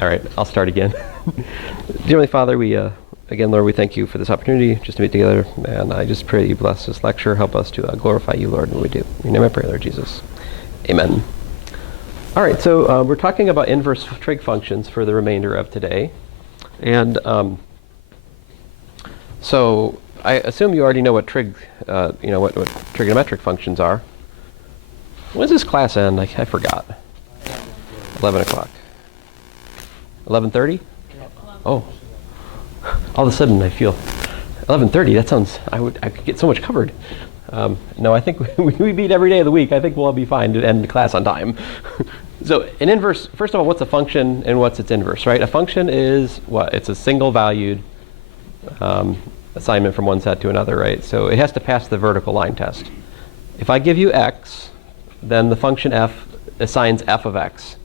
All right, I'll start again. Dear Heavenly Father, again, Lord, we thank you for this opportunity just to meet together, and I just pray that you bless this lecture, help us to glorify you, Lord, in what we do. In your name I pray, Lord Jesus. Amen. All right, so we're talking about inverse trig functions for the remainder of today, and so I assume you already know what what trigonometric functions are. When does this class end? I forgot. 11 o'clock. 11:30? Oh. All of a sudden I feel 11:30. That sounds, I could get so much covered. No, I think we meet every day of the week. I think we'll be fine to end the class on time. So an inverse, first of all, what's a function and what's its inverse, right? A function is what? It's a single valued assignment from one set to another, right? So it has to pass the vertical line test. If I give you x, then the function f assigns f of x,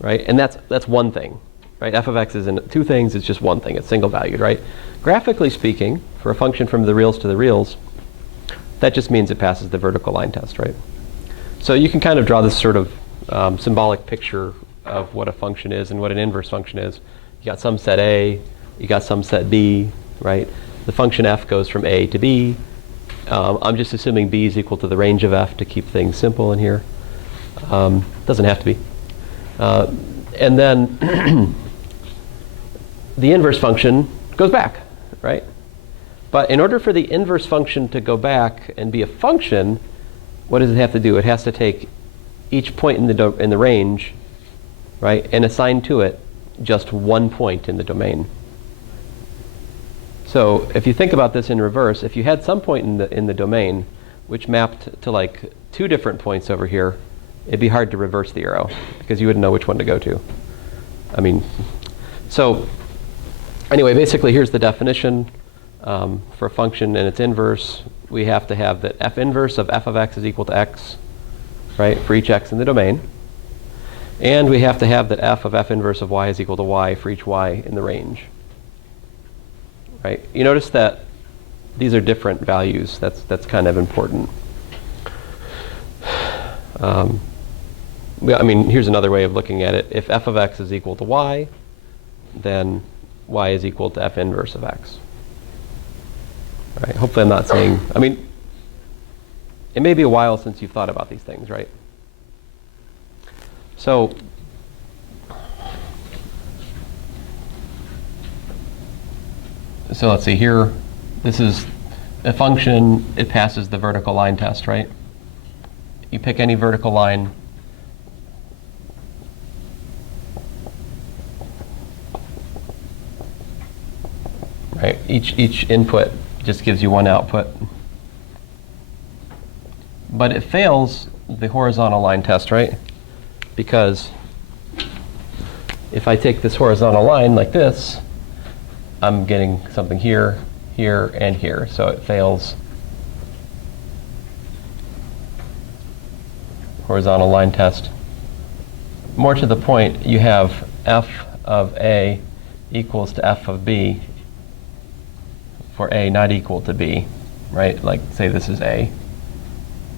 right? And that's one thing, right? F of x isn't two things, it's just one thing. It's single valued, right? Graphically speaking, for a function from the reals to the reals, that just means it passes the vertical line test, right? So you can kind of draw this sort of symbolic picture of what a function is and what an inverse function is. You got some set A, you got some set B, right? The function f goes from A to B. I'm just assuming B is equal to the range of f to keep things simple in here. Doesn't have to be. And then the inverse function goes back, right? But in order for the inverse function to go back and be a function, what does it have to do? It has to take each point in the range, right, and assign to it just one point in the domain. So if you think about this in reverse, if you had some point in the domain which mapped to like two different points over here, it'd be hard to reverse the arrow because you wouldn't know which one to go to. I mean, so anyway, basically here's the definition for a function and its inverse. We have to have that f inverse of f of x is equal to x, right, for each x in the domain. And we have to have that f of f inverse of y is equal to y for each y in the range. Right? You notice that these are different values. That's kind of important. I mean, here's another way of looking at it. If f of x is equal to y, then y is equal to f inverse of x. Right? Hopefully I'm not saying, I mean, it may be a while since you've thought about these things, right? So let's see here. This is a function. It passes the vertical line test, right? You pick any vertical line. Right? Each input just gives you one output. But it fails the horizontal line test, right? Because if I take this horizontal line like this, I'm getting something here, here, and here. So it fails horizontal line test. More to the point, you have f of A equals to f of B for A not equal to B, right? Like say this is A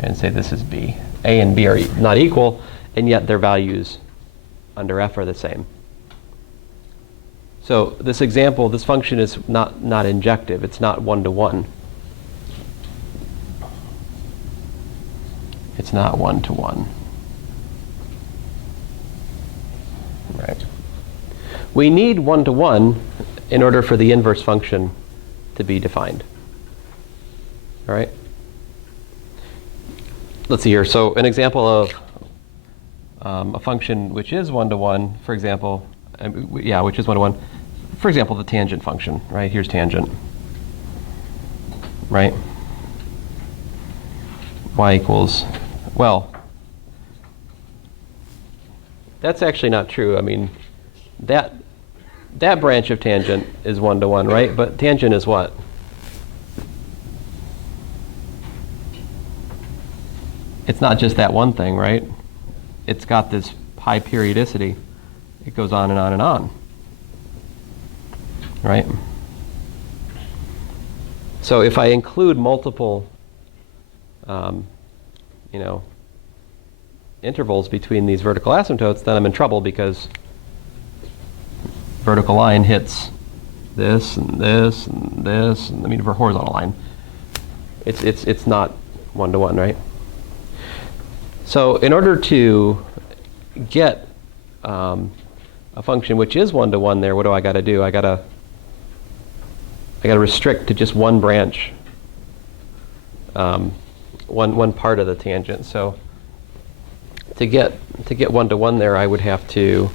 and say this is B. A and B are not equal, and yet their values under f are the same. So this example, this function is not injective. It's not one-to-one. It's not one-to-one. Right. We need one-to-one in order for the inverse function to be defined. All right? Let's see here. So an example of a function which is one-to-one, for example, which is one-to-one. For example, the tangent function, right? Here's tangent, right? Y equals, well, that's actually not true. I mean, that branch of tangent is one-to-one, right? But tangent is what? It's not just that one thing, right? It's got this high periodicity. It goes on and on and on, right? So if I include multiple, intervals between these vertical asymptotes, then I'm in trouble because vertical line hits this and this and this, and I mean for a horizontal line, it's not one-to-one, right? So in order to get a function which is one-to-one there, what do I got to do? I got to restrict to just one branch, one part of the tangent. So to get one-to-one there, I would have to,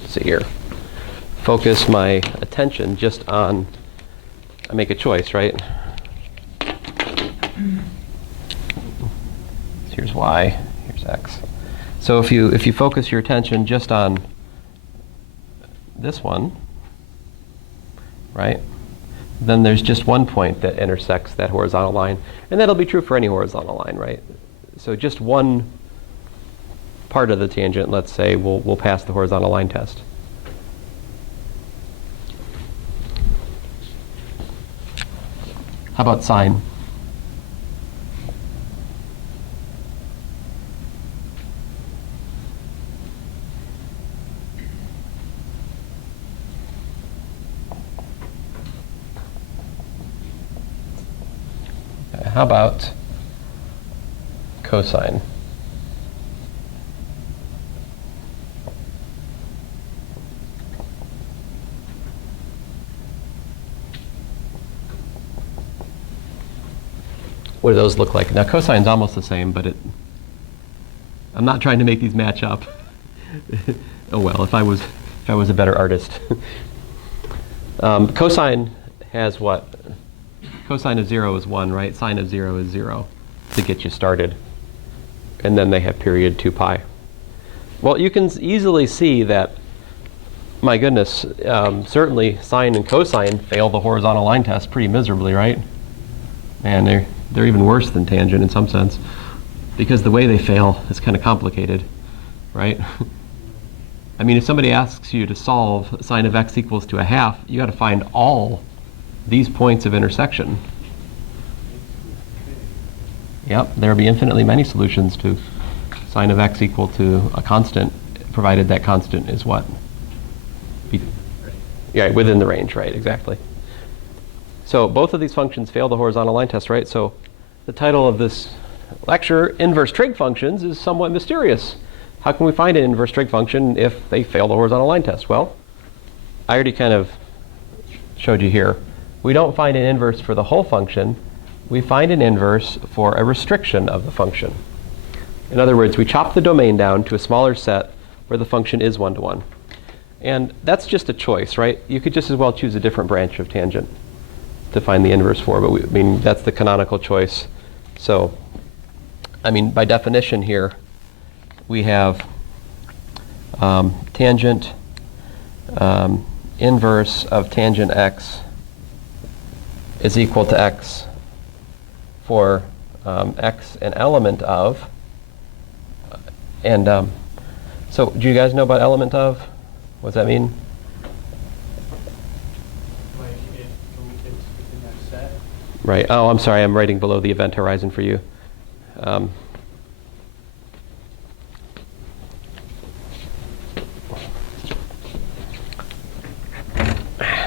let's see here, focus my attention just on, I make a choice, right? Here's y, here's x. So if you focus your attention just on this one, right, then there's just one point that intersects that horizontal line, and that'll be true for any horizontal line, right? So just one part of the tangent, let's say, will pass the horizontal line test. How about sine? How about cosine? What do those look like? Now cosine's almost the same, but I'm not trying to make these match up. Oh well, if I was a better artist. Cosine has what? Cosine of 0 is 1, right? Sine of 0 is 0 to get you started. And then they have period 2 pi. Well, you can easily see that, my goodness, certainly sine and cosine fail the horizontal line test pretty miserably, right? And they're even worse than tangent in some sense, because the way they fail is kind of complicated, right? I mean, if somebody asks you to solve sine of x equals to a half, you got to find all these points of intersection. Yep, there will be infinitely many solutions to sine of x equal to a constant, provided that constant is what? Yeah, within the range, right, exactly. So both of these functions fail the horizontal line test, right? So the title of this lecture, Inverse Trig Functions, is somewhat mysterious. How can we find an inverse trig function if they fail the horizontal line test? Well, I already kind of showed you here. We don't find an inverse for the whole function. We find an inverse for a restriction of the function. In other words, we chop the domain down to a smaller set where the function is one-to-one. And that's just a choice, right? You could just as well choose a different branch of tangent to find the inverse for, but I mean, that's the canonical choice. So, I mean, by definition here, we have tangent inverse of tangent x is equal to x for x an element of, and so do you guys know about element of? What does that mean? Like it's within that set? Right. Oh, I'm sorry. I'm writing below the event horizon for you.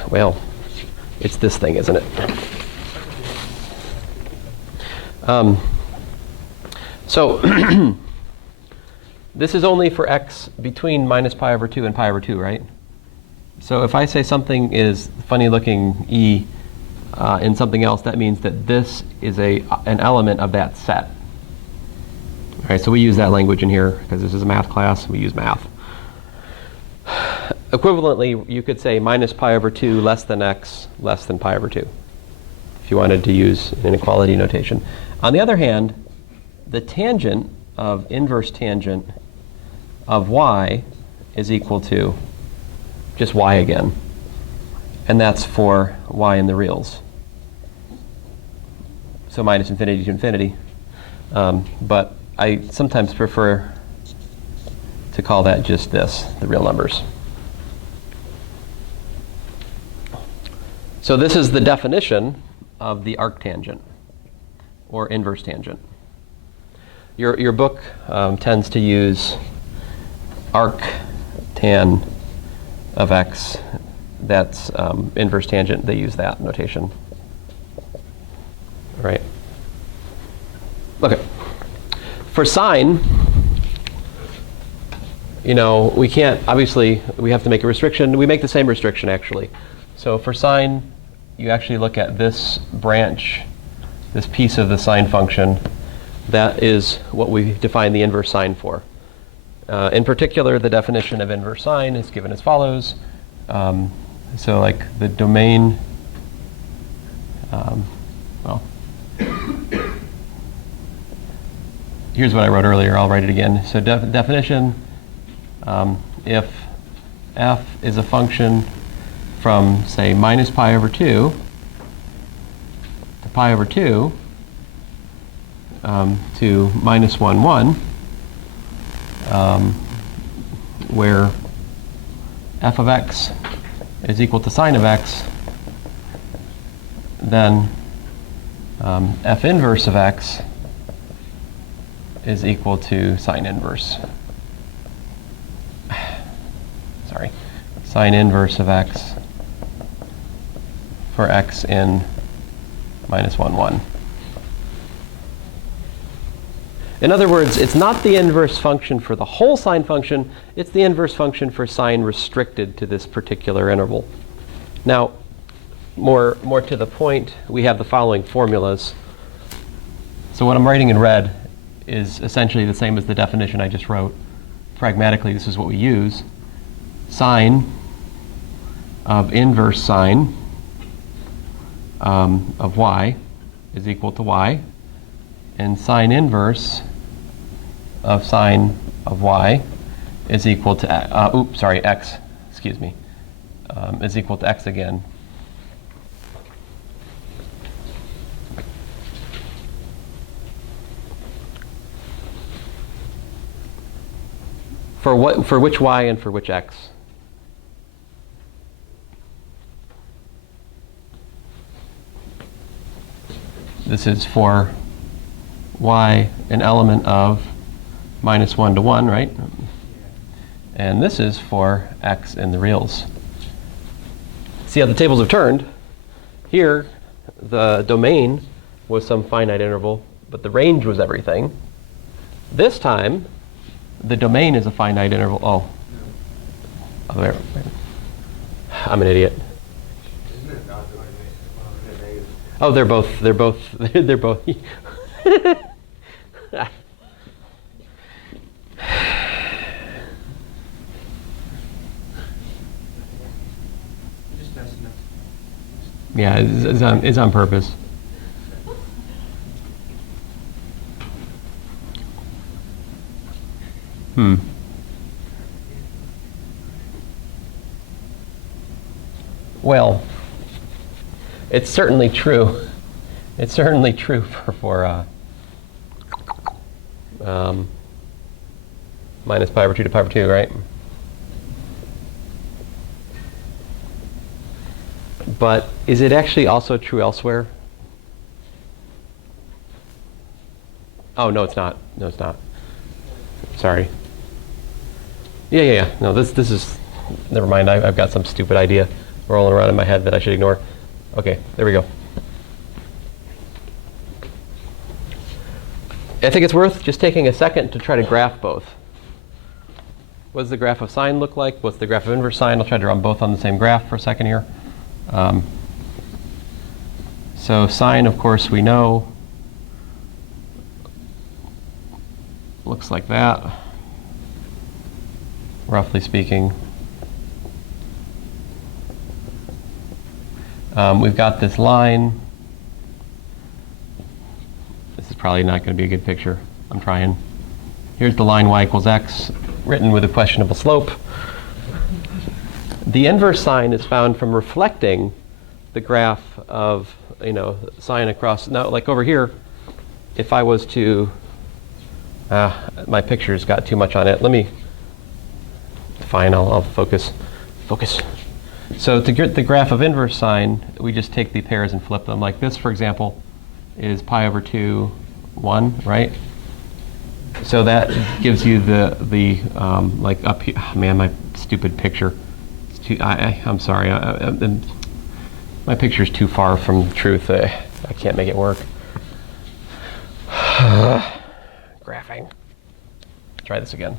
Well, it's this thing, isn't it? So this is only for x between minus pi over 2 and pi over 2, right? So if I say something is funny looking e in something else, that means that this is an element of that set. All right, so we use that language in here because this is a math class. We use math. Equivalently, you could say minus pi over 2 less than x less than pi over 2, if you wanted to use an inequality notation. On the other hand, the tangent of inverse tangent of y is equal to just y again. And that's for y in the reals. So minus infinity to infinity. But I sometimes prefer to call that just this, the real numbers. So this is the definition of the arctangent, or inverse tangent. Your book tends to use arc tan of x, that's inverse tangent. They use that notation. Right? Okay. For sine, we can't, obviously, we have to make a restriction. We make the same restriction, actually. So for sine, you actually look at this branch, this piece of the sine function. That is what we define the inverse sine for. In particular, the definition of inverse sine is given as follows. So like the domain, well, here's what I wrote earlier. I'll write it again. So definition, if f is a function from, say, minus pi over 2 to pi over 2 to minus 1, 1, where f of x is equal to sine of x, then f inverse of x is equal to sine inverse. Sorry, sine inverse of x for x in minus 1, 1. In other words, it's not the inverse function for the whole sine function, it's the inverse function for sine restricted to this particular interval. Now, more to the point, we have the following formulas. So what I'm writing in red is essentially the same as the definition I just wrote. Pragmatically, this is what we use. Sine of inverse sine of y is equal to y, and sine inverse of sine of y is equal to, x, excuse me, is equal to x again. For which y and for which x? This is for y, an element of minus 1 to 1, right? And this is for x in the reals. See how the tables have turned? Here, the domain was some finite interval, but the range was everything. This time, the domain is a finite interval. Oh, there. I'm an idiot. Oh, they're both. Yeah, it's on purpose. Well, it's certainly true. It's certainly true for minus pi over 2 to pi over 2, right? But is it actually also true elsewhere? Oh, no, it's not. No, it's not. Sorry. Yeah. No, this is, never mind. I've got some stupid idea rolling around in my head that I should ignore. Okay, there we go. I think it's worth just taking a second to try to graph both. What does the graph of sine look like? What's the graph of inverse sine? I'll try to run both on the same graph for a second here. So sine, of course, we know looks like that, roughly speaking. We've got this line. This is probably not going to be a good picture. I'm trying. Here's the line y equals x, written with a questionable slope. The inverse sine is found from reflecting the graph of, sine across. Now, like over here, if I was to, my picture's got too much on it. Let me, fine, I'll focus. So to get the graph of inverse sine, we just take the pairs and flip them. Like this, for example, is pi over 2, 1, right? So that gives you the like up here. Man, my stupid picture. It's too, I'm sorry. My picture's too far from truth. I can't make it work. Graphing. Try this again.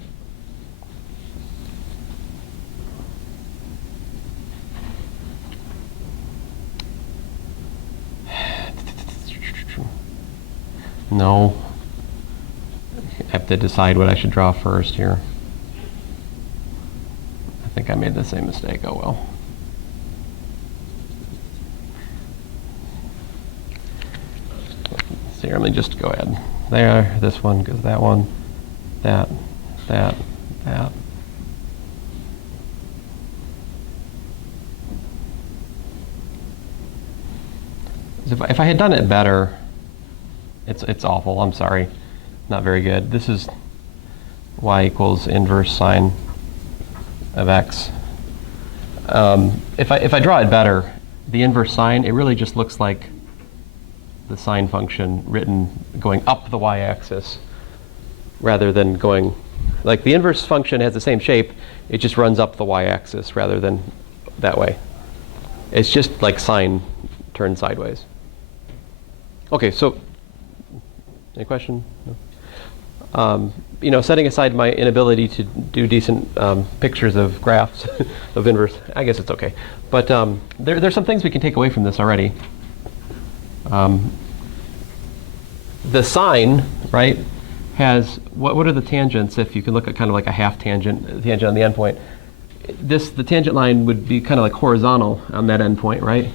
No. I have to decide what I should draw first here. I think I made the same mistake. Oh well. So here, let me just go ahead. There, this one goes that one, that. If I had done it better, it's awful. I'm sorry. Not very good. This is y equals inverse sine of x. If I draw it better, the inverse sine, it really just looks like the sine function written going up the y-axis rather than going, like the inverse function has the same shape, it just runs up the y-axis rather than that way. It's just like sine turned sideways. Okay, so any question? No? Setting aside my inability to do decent pictures of graphs of inverse, I guess it's okay. But there's some things we can take away from this already. The sine, right, has, what are the tangents if you can look at kind of like a half tangent on the endpoint? The tangent line would be kind of like horizontal on that endpoint, right?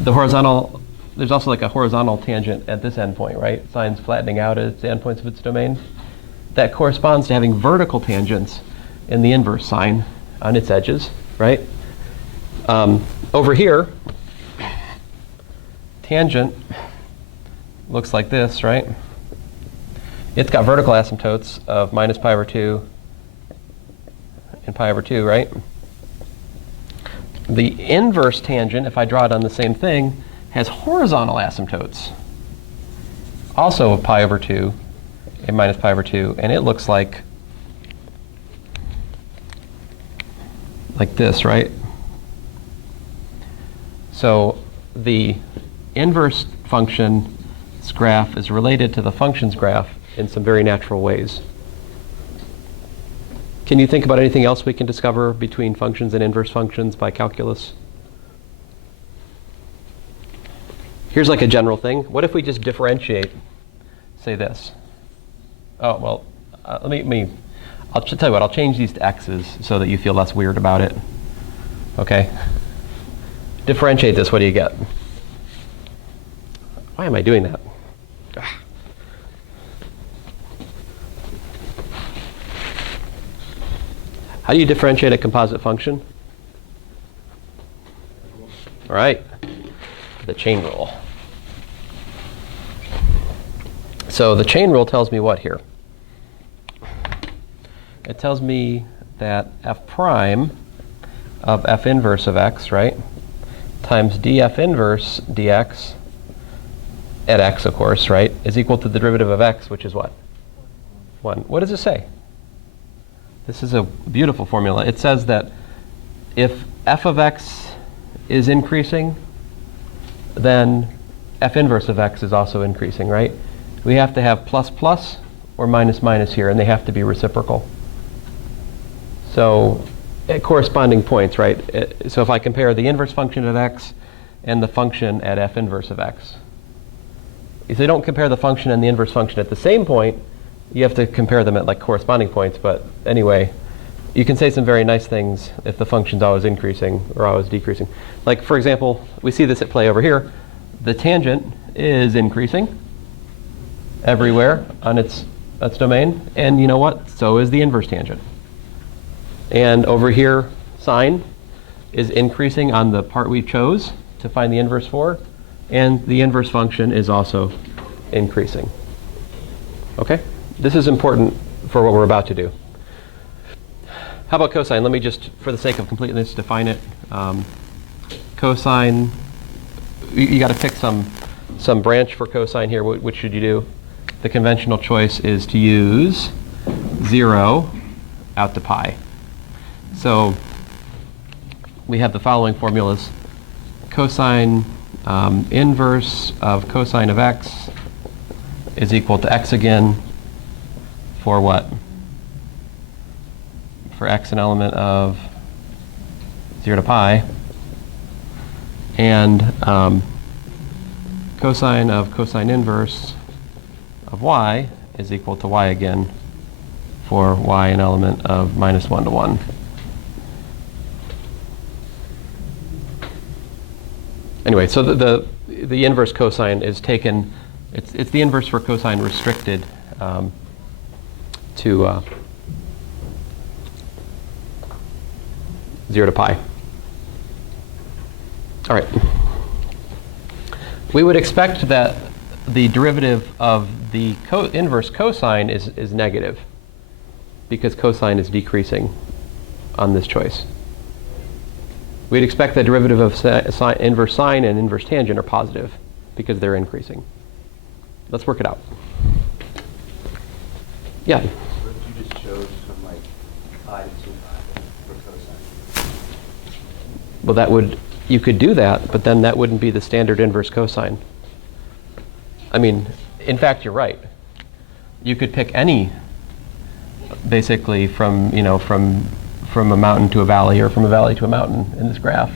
The horizontal, there's also like a horizontal tangent at this endpoint, right? Sine's flattening out at the endpoints of its domain. That corresponds to having vertical tangents in the inverse sine on its edges, right? Over here, tangent looks like this, right? It's got vertical asymptotes of minus pi over 2 and pi over 2, right? The inverse tangent, if I draw it on the same thing, has horizontal asymptotes, also of pi over 2 and minus pi over 2, and it looks like this, right? So the inverse function's graph is related to the function's graph in some very natural ways. Can you think about anything else we can discover between functions and inverse functions by calculus? Here's like a general thing. What if we just differentiate, say this? Oh, well, I'll tell you what, I'll change these to x's so that you feel less weird about it. Okay? Differentiate this, what do you get? Why am I doing that? How do you differentiate a composite function? All right, the chain rule. So the chain rule tells me what here? It tells me that f prime of f inverse of x, right, times df inverse dx at x, of course, right, is equal to the derivative of x, which is what? 1. What does it say? This is a beautiful formula. It says that if f of x is increasing, then f inverse of x is also increasing, right? We have to have plus plus or minus minus here, and they have to be reciprocal. So at corresponding points, right? So if I compare the inverse function at x and the function at f inverse of x, if they don't compare the function and the inverse function at the same point, you have to compare them at like corresponding points. But anyway, you can say some very nice things if the function's always increasing or always decreasing. Like, for example, we see this at play over here. The tangent is increasing everywhere on its domain. And you know what? So is the inverse tangent. And over here, sine is increasing on the part we chose to find the inverse for. And the inverse function is also increasing. Okay? This is important for what we're about to do. How about cosine? Let me just, for the sake of completeness, define it. Cosine, you got to pick some branch for cosine here. Which should you do? The conventional choice is to use 0 out to pi. So we have the following formulas. Cosine inverse of cosine of x is equal to x again for what? For x an element of 0 to pi. And cosine of cosine inverse of y is equal to y again for y an element of -1 to 1. Anyway, so the inverse cosine is taken, it's the inverse for cosine restricted to 0 to pi. All right. We would expect that the derivative of the inverse cosine is negative because cosine is decreasing on this choice. We'd expect the derivative of inverse sine and inverse tangent are positive because they're increasing. Let's work it out. Yeah? What you just showed from like pi to 2 pi for cosine? Well, that would, you could do that, but then that wouldn't be the standard inverse cosine. I mean, in fact, you're right. You could pick any, basically, from, you know, from a mountain to a valley or from a valley to a mountain in this graph,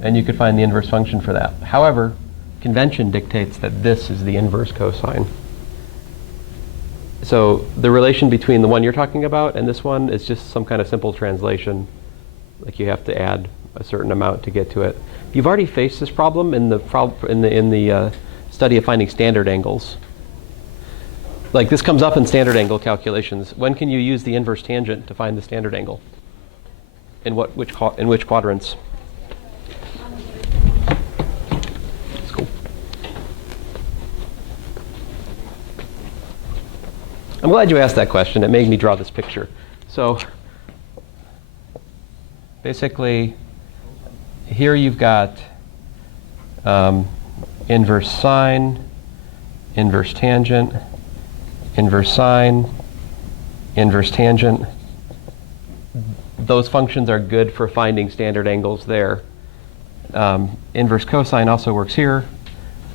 and you could find the inverse function for that. However, convention dictates that this is the inverse cosine. So the relation between the one you're talking about and this one is just some kind of simple translation. Like you have to add a certain amount to get to it. You've already faced this problem in the study of finding standard angles. Like this comes up in standard angle calculations. When can you use the inverse tangent to find the standard angle? In which quadrants? That's cool. I'm glad you asked that question. It made me draw this picture. So basically, here you've got inverse sine, inverse tangent, inverse sine, inverse tangent. Those functions are good for finding standard angles there. Inverse cosine also works here,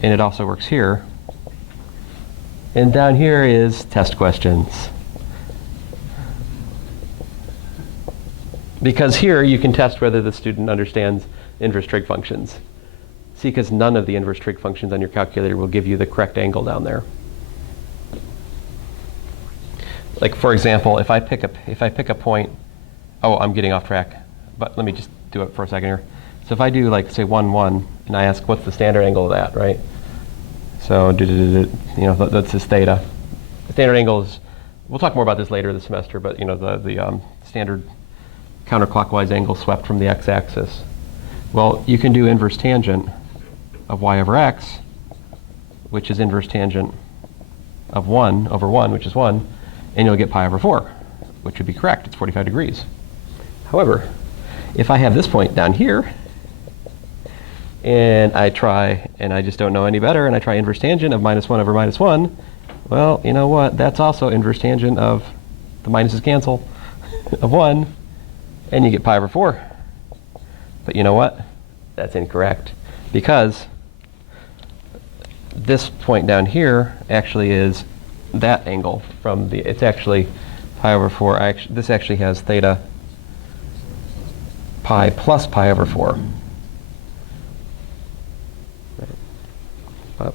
and it also works here. And down here is test questions. Because here you can test whether the student understands inverse trig functions. See, because none of the inverse trig functions on your calculator will give you the correct angle down there. Like for example, if I pick a point, oh, I'm getting off track, but let me just do it for a second here. So if I do like say 1, 1, and I ask what's the standard angle of that, right? So you know that's this theta. The standard angle is, we'll talk more about this later this semester, but you know the standard counterclockwise angle swept from the x-axis. Well, you can do inverse tangent of y over x, which is inverse tangent of 1 over 1, which is 1, and you'll get pi over 4, which would be correct. It's 45 degrees. However, if I have this point down here, and I try, and I just don't know any better, and I try inverse tangent of -1 over -1, well, you know what? That's also inverse tangent of, the minuses cancel, of 1, and you get pi over 4. But you know what? That's incorrect, because this point down here actually is that angle from the, it's actually pi over 4. This actually has theta pi plus pi over 4. But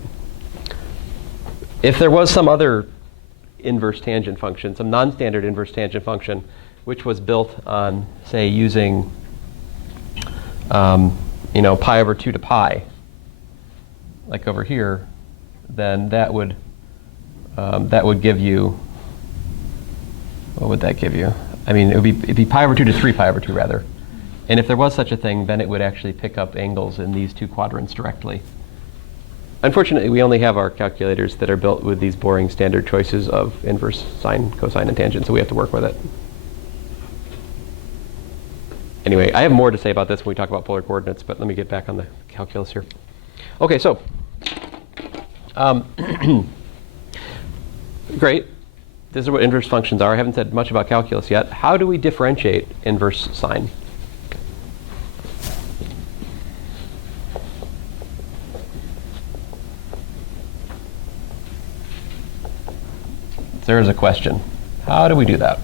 if there was some other inverse tangent function, some non-standard inverse tangent function, which was built on, say, using you know, pi over 2 to pi, like over here, then that would give you, what would that give you? I mean, it'd be pi over 2 to 3 pi over 2 rather. And if there was such a thing, then it would actually pick up angles in these two quadrants directly. Unfortunately, we only have our calculators that are built with these boring standard choices of inverse sine, cosine, and tangent, so we have to work with it. Anyway, I have more to say about this when we talk about polar coordinates, but let me get back on the calculus here. Okay, so great. This is what inverse functions are. I haven't said much about calculus yet. How do we differentiate inverse sine? There's a question. How do we do that?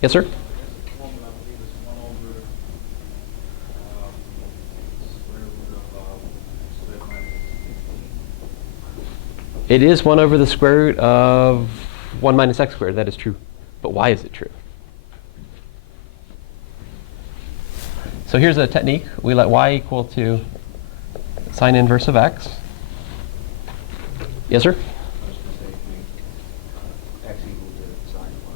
Yes, sir? It is 1 over the square root of 1 minus x squared. That is true. But why is it true? So here's a technique. We let y equal to sine inverse of x. Yes, sir? I was going to say, make x equal to sine y.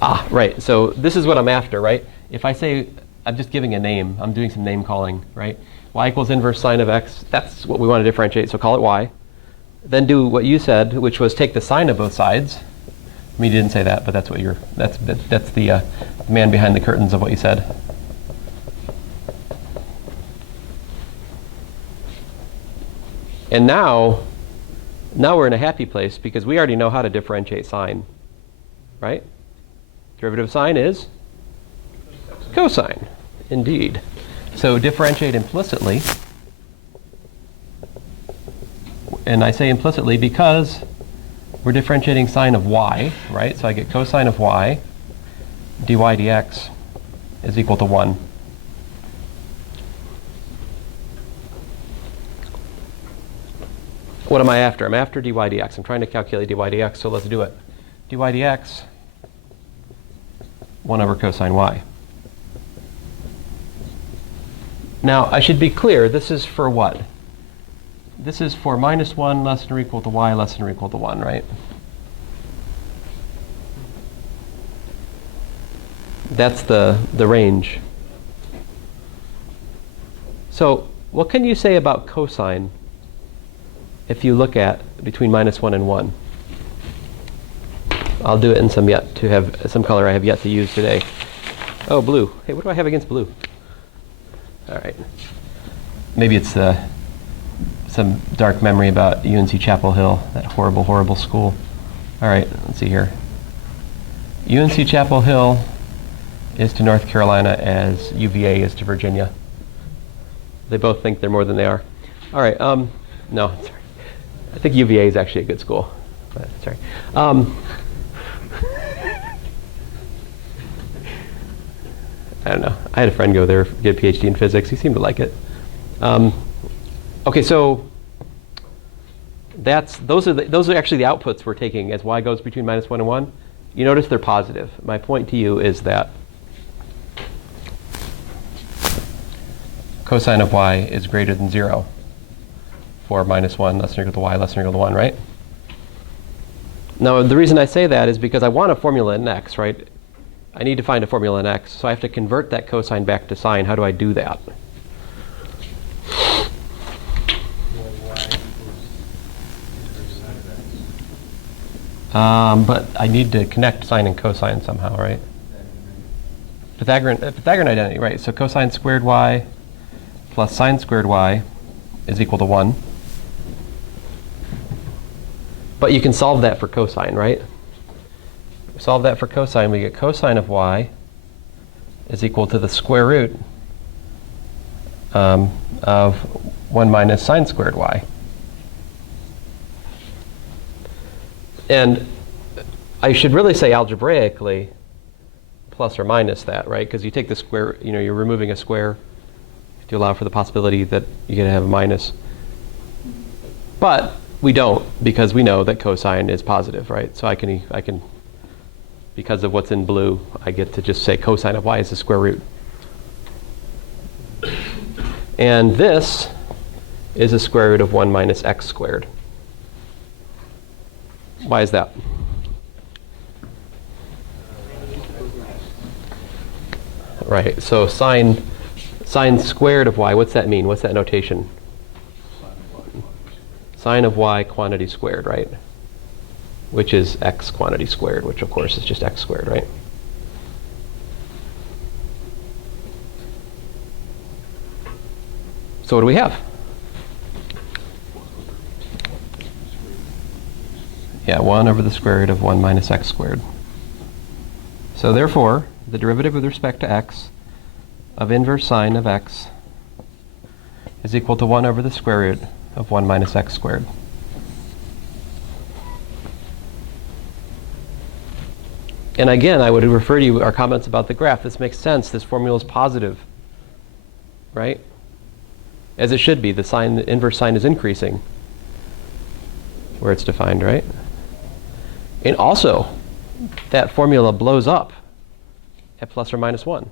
Ah, right. So this is what I'm after, right? If I say, I'm just giving a name. I'm doing some name calling, right? Y equals inverse sine of x. That's what we want to differentiate, so call it y. Then do what you said, which was take the sine of both sides. I mean, you didn't say that, but that's what that's the man behind the curtains of what you said. And now we're in a happy place because we already know how to differentiate sine, right? Derivative of sine is cosine, indeed. So differentiate implicitly. And I say implicitly because we're differentiating sine of y, right? So I get cosine of y dy dx is equal to 1. What am I after? I'm after dy dx. I'm trying to calculate dy dx, so let's do it. Dy dx, 1 over cosine y. Now, I should be clear, this is for what? This is for minus 1 less than or equal to y less than or equal to 1, right? That's the range. So what can you say about cosine if you look at between minus 1 and 1? I'll do it in some color I have yet to use today. Oh, blue. Hey, what do I have against blue? All right. Maybe it's some dark memory about UNC Chapel Hill, that horrible, horrible school. All right, let's see here. UNC Chapel Hill is to North Carolina as UVA is to Virginia. They both think they're more than they are. All right, no, sorry. I think UVA is actually a good school. But, sorry. I don't know. I had a friend go there, get a PhD in physics. He seemed to like it. Okay, so those are actually the outputs we're taking as y goes between minus 1 and 1. You notice they're positive. My point to you is that cosine of y is greater than 0 for minus 1 less than or equal to y less than or equal to 1, right? Now, the reason I say that is because I want a formula in x, right? I need to find a formula in x, so I have to convert that cosine back to sine. How do I do that? But I need to connect sine and cosine somehow, right? Pythagorean identity, right? So cosine squared y plus sine squared y is equal to 1. But you can solve that for cosine, right? Solve that for cosine, we get cosine of y is equal to the square root of 1 minus sine squared y. And I should really say algebraically plus or minus that, right? Because you take the square, you're removing a square to allow for the possibility that you're going to have a minus. But we don't, because we know that cosine is positive, right? So I can, because of what's in blue, I get to just say cosine of y is the square root. And this is the square root of 1 minus x squared. Why is that? Right, so sine squared of y, what's that mean? What's that notation? Sine of y quantity squared, right? Which is x quantity squared, which of course is just x squared, right? So what do we have? Yeah, 1 over the square root of 1 minus x squared. So therefore, the derivative with respect to x of inverse sine of x is equal to 1 over the square root of 1 minus x squared. And again, I would refer to you our comments about the graph. This makes sense. This formula is positive, right? As it should be. The inverse sine is increasing where it's defined, right? And also, that formula blows up at plus or minus 1.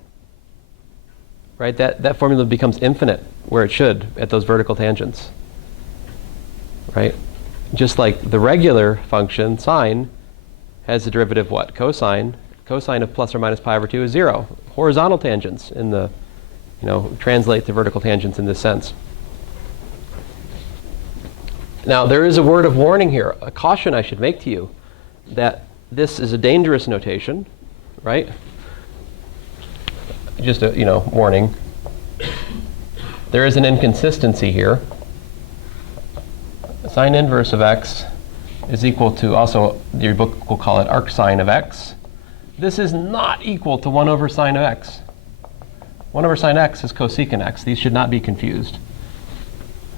Right? That formula becomes infinite where it should at those vertical tangents. Right? Just like the regular function, sine, has the derivative what? Cosine. Cosine of plus or minus pi over 2 is 0. Horizontal tangents in the, translate to vertical tangents in this sense. Now, there is a word of warning here, a caution I should make to you, that this is a dangerous notation, right? Just a, warning. There is an inconsistency here. Sine inverse of x is equal to, also your book will call it arc sine of x. This is not equal to 1 over sine of x. 1 over sine x is cosecant x. These should not be confused.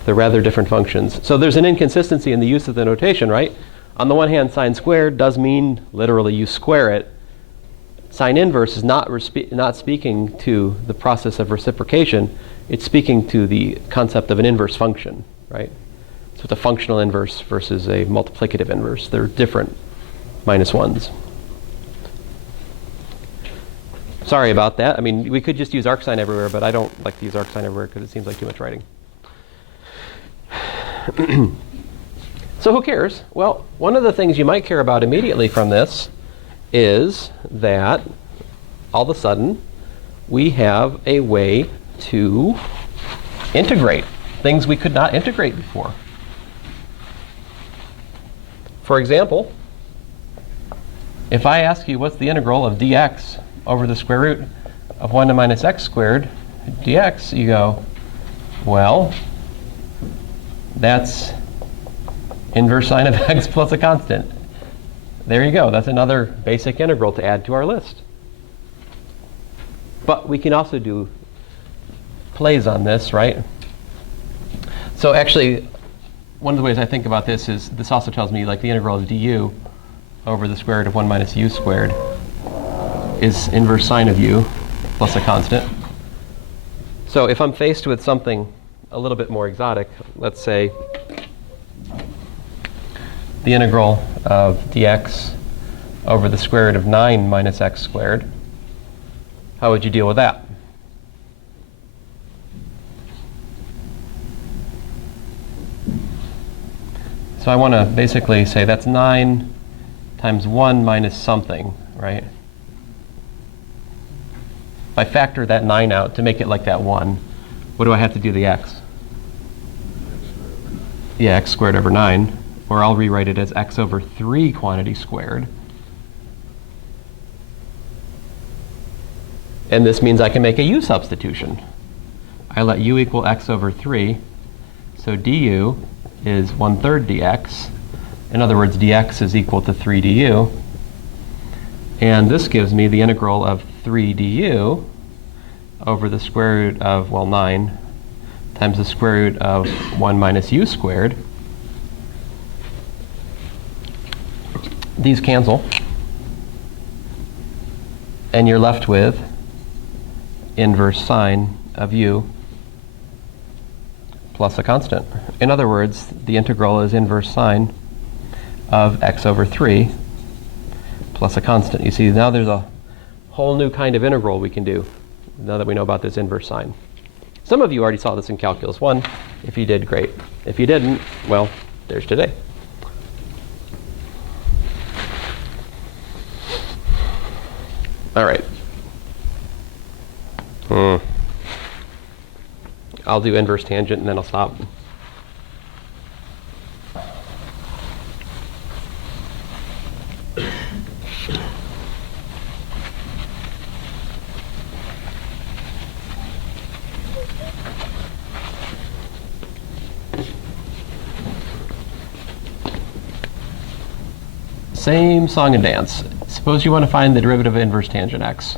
They're rather different functions. So there's an inconsistency in the use of the notation, right? On the one hand, sine squared does mean literally you square it. Sine inverse is not speaking to the process of reciprocation. It's speaking to the concept of an inverse function, right? So it's a functional inverse versus a multiplicative inverse. They're different minus ones. Sorry about that. I mean, we could just use arc sine everywhere, but I don't like to use arc sine everywhere because it seems like too much writing. So who cares? Well, one of the things you might care about immediately from this is that all of a sudden we have a way to integrate things we could not integrate before. For example, if I ask you what's the integral of dx over the square root of 1 to minus x squared dx, you go, well, that's inverse sine of x plus a constant. There you go. That's another basic integral to add to our list. But we can also do plays on this, right? So actually, one of the ways I think about this is this also tells me like the integral of du over the square root of 1 minus u squared is inverse sine of u plus a constant. So if I'm faced with something a little bit more exotic, let's say the integral of dx over the square root of 9 minus x squared, how would you deal with that? So I want to basically say that's 9 times 1 minus something, right? If I factor that 9 out to make it like that 1, what do I have to do to the x? Yeah, x squared over 9. Or I'll rewrite it as x over 3 quantity squared. And this means I can make a u substitution. I let u equal x over 3. So du is 1/3 dx. In other words, dx is equal to 3 du. And this gives me the integral of 3 du over the square root of, 9 times the square root of 1 minus u squared. These cancel, and you're left with inverse sine of u plus a constant. In other words, the integral is inverse sine of x over 3 plus a constant. You see, now there's a whole new kind of integral we can do now that we know about this inverse sine. Some of you already saw this in Calculus 1. If you did, great. If you didn't, well, there's today. All right. I'll do inverse tangent and then I'll stop. Same song and dance. Suppose you want to find the derivative of inverse tangent x.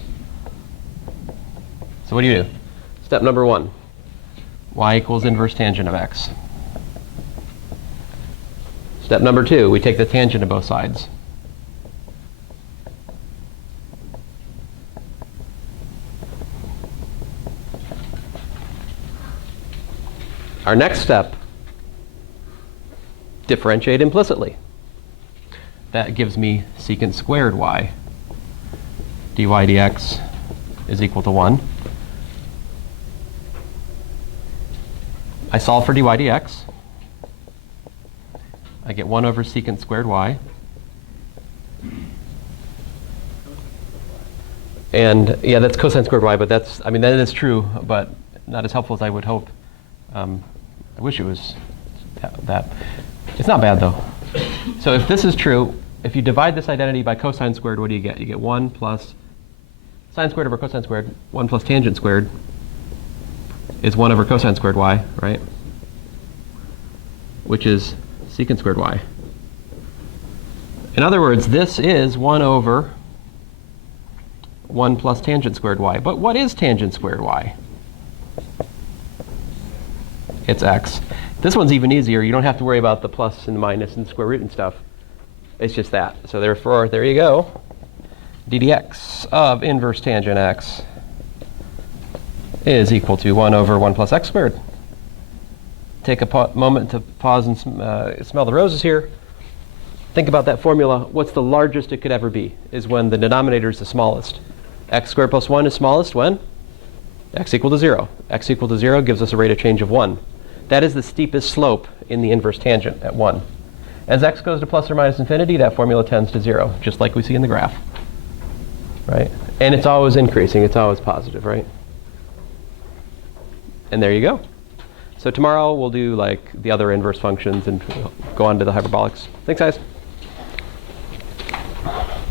So what do? Step number 1. Y equals inverse tangent of x. Step number 2, we take the tangent of both sides. Our next step, differentiate implicitly. That gives me secant squared y. dy dx is equal to 1. I solve for dy dx. I get 1 over secant squared y. And yeah, that's cosine squared y, but that's, I mean, that is true, but not as helpful as I would hope. I wish it was that. It's not bad though. So if this is true, if you divide this identity by cosine squared, what do you get? You get 1 plus sine squared over cosine squared. 1 plus tangent squared is 1 over cosine squared y, right? Which is secant squared y. In other words, this is 1 over 1 plus tangent squared y. But what is tangent squared y? It's x. This one's even easier. You don't have to worry about the plus and minus and square root and stuff. It's just that. So therefore, there you go. ddx of inverse tangent x is equal to 1 over 1 plus x squared. Take a moment to pause and smell the roses here. Think about that formula. What's the largest it could ever be is when the denominator is the smallest. X squared plus 1 is smallest when? X equal to 0. X equal to 0 gives us a rate of change of 1. That is the steepest slope in the inverse tangent at 1. As x goes to plus or minus infinity, that formula tends to 0, just like we see in the graph. Right? And it's always increasing. It's always positive, right? And there you go. So tomorrow we'll do like the other inverse functions and go on to the hyperbolics. Thanks, guys.